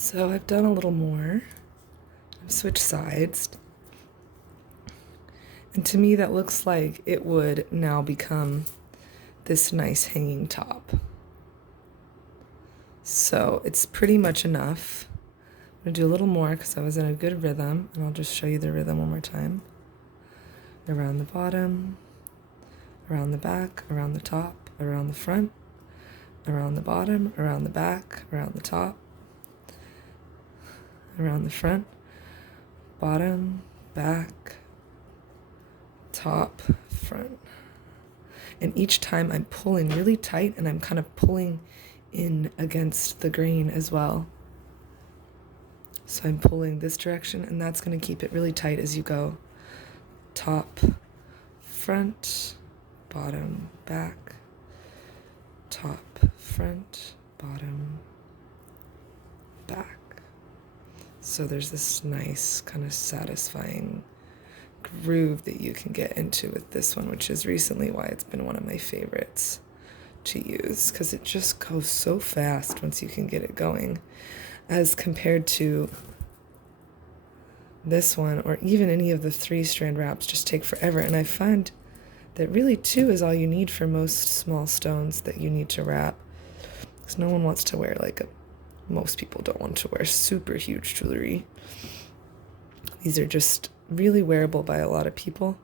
So I've done a little more. I've switched sides. And to me, that looks like it would now become this nice hanging top. So it's pretty much enough. I'm going to do a little more because I was in a good rhythm, and I'll just show you the rhythm one more time. Around the bottom, around the back, around the top, around the front, around the bottom, around the back, around the top, around the front, bottom, back, top, front. And each time I'm pulling really tight, and I'm kind of pulling in against the grain as well. So I'm pulling this direction, and that's going to keep it really tight as you go. Top, front, bottom, back, top, front, bottom, back. So there's this nice kind of satisfying groove that you can get into with this one, which is recently why it's been one of my favorites to use, because it just goes so fast once you can get it going, as compared to this one or even any of the 3-strand wraps just take forever. And I find that really 2 is all you need for most small stones that you need to wrap, because no one wants to wear most people don't want to wear super huge jewelry. These are just really wearable by a lot of people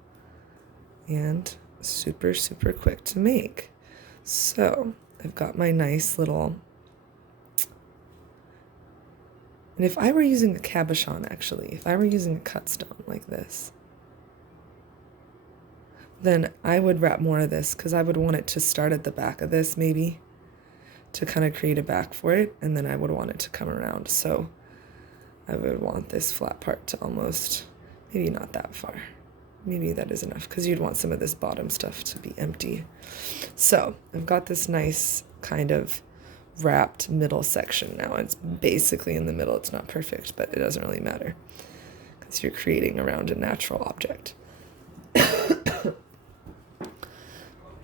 and super, super quick to make. So I've got my nice little, and if I were using a cabochon, actually, if I were using a cut stone like this, then I would wrap more of this, because I would want it to start at the back of this maybe to kind of create a back for it, and then I would want it to come around. So I would want this flat part to almost, maybe not that far. Maybe that is enough, because you'd want some of this bottom stuff to be empty. So I've got this nice kind of wrapped middle section now. It's basically in the middle. It's not perfect, but it doesn't really matter, because you're creating around a natural object.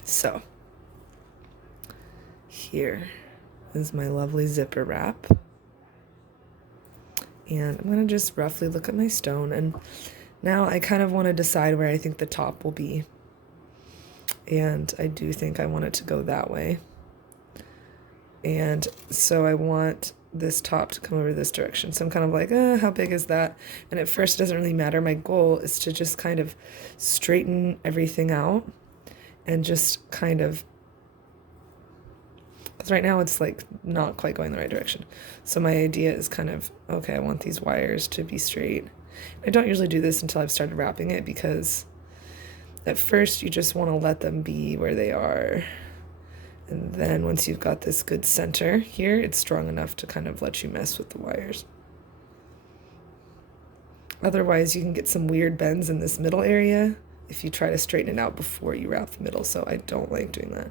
So here is my lovely zipper wrap. And I'm going to just roughly look at my stone, and now I kind of want to decide where I think the top will be. And I do think I want it to go that way. And so I want this top to come over this direction. So I'm kind of like, how big is that? And at first it doesn't really matter. My goal is to just kind of straighten everything out and just kind of, because right now it's like not quite going the right direction. So my idea is kind of, okay, I want these wires to be straight. I don't usually do this until I've started wrapping it, because at first you just want to let them be where they are. And then once you've got this good center here, it's strong enough to kind of let you mess with the wires. Otherwise, you can get some weird bends in this middle area if you try to straighten it out before you wrap the middle. So I don't like doing that.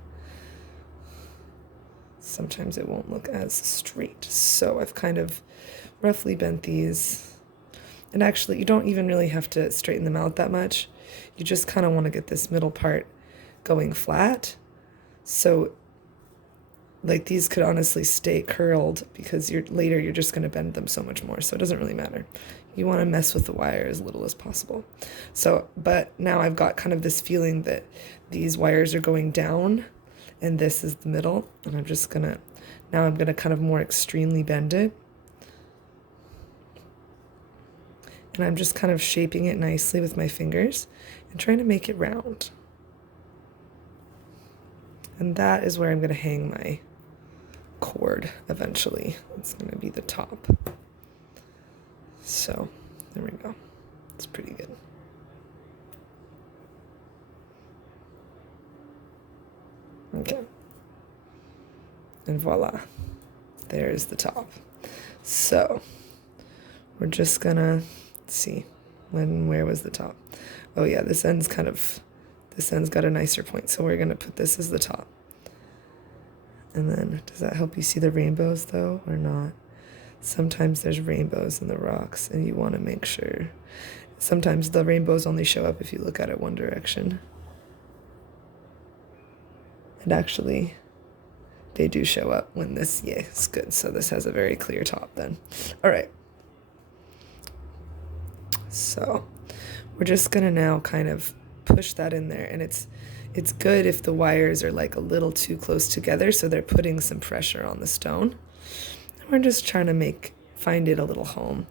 Sometimes it won't look as straight. So I've kind of roughly bent these. And actually, you don't even really have to straighten them out that much. You just kind of want to get this middle part going flat. So like these could honestly stay curled, because later you're just going to bend them so much more. So it doesn't really matter. You want to mess with the wire as little as possible. So, but now I've got kind of this feeling that these wires are going down and this is the middle. And I'm just going to, now I'm going to kind of more extremely bend it. And I'm just kind of shaping it nicely with my fingers and trying to make it round. And that is where I'm going to hang my cord eventually. It's going to be the top. So there we go. It's pretty good. Okay. And voila. There's the top. So we're just gonna see where was the top. Oh yeah, this end's got a nicer point. So we're gonna put this as the top. And then, does that help you see the rainbows though, or not? Sometimes there's rainbows in the rocks, and you want to make sure. Sometimes the rainbows only show up if you look at it one direction. And actually, they do show up when this, yeah, it's good. So this has a very clear top then. All right. So we're just gonna now kind of push that in there, and it's good if the wires are like a little too close together, so they're putting some pressure on the stone. And we're just trying to find it a little home.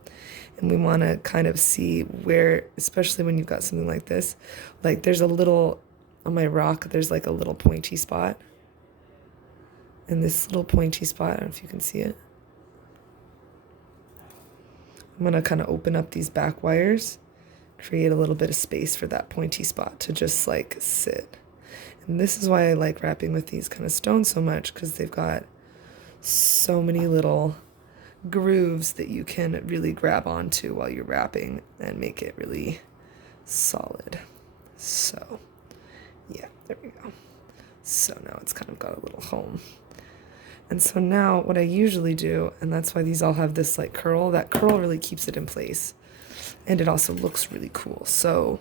And we want to kind of see where, especially when you've got something like this, like there's a little, on my rock, there's like a little pointy spot. And this little pointy spot, I don't know if you can see it. I'm going to kind of open up these back wires, create a little bit of space for that pointy spot to just like sit. And this is why I like wrapping with these kind of stones so much, because they've got so many little grooves that you can really grab onto while you're wrapping and make it really solid. So yeah, there we go. So now it's kind of got a little home. And so now what I usually do, and that's why these all have this like curl, that curl really keeps it in place. And it also looks really cool. So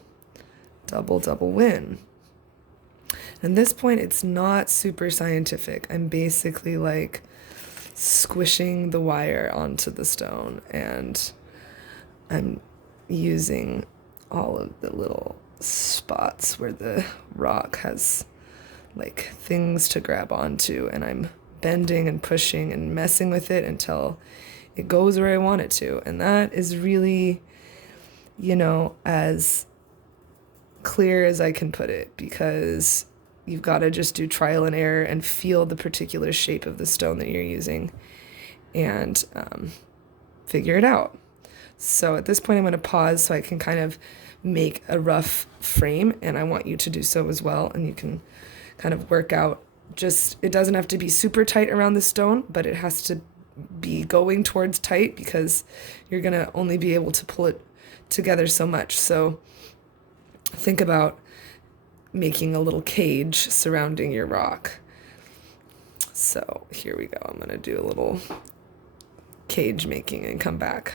double win. And this point, it's not super scientific. I'm basically like squishing the wire onto the stone, and I'm using all of the little spots where the rock has like things to grab onto, and I'm bending and pushing and messing with it until it goes where I want it to. And that is really, as clear as I can put it, because you've got to just do trial and error and feel the particular shape of the stone that you're using and figure it out. So at this point, I'm going to pause so I can kind of make a rough frame, and I want you to do so as well. And you can kind of work out, it doesn't have to be super tight around the stone, but it has to be going towards tight, because you're going to only be able to pull it together so much. So think about making a little cage surrounding your rock. So here we go. I'm going to do a little cage making and come back.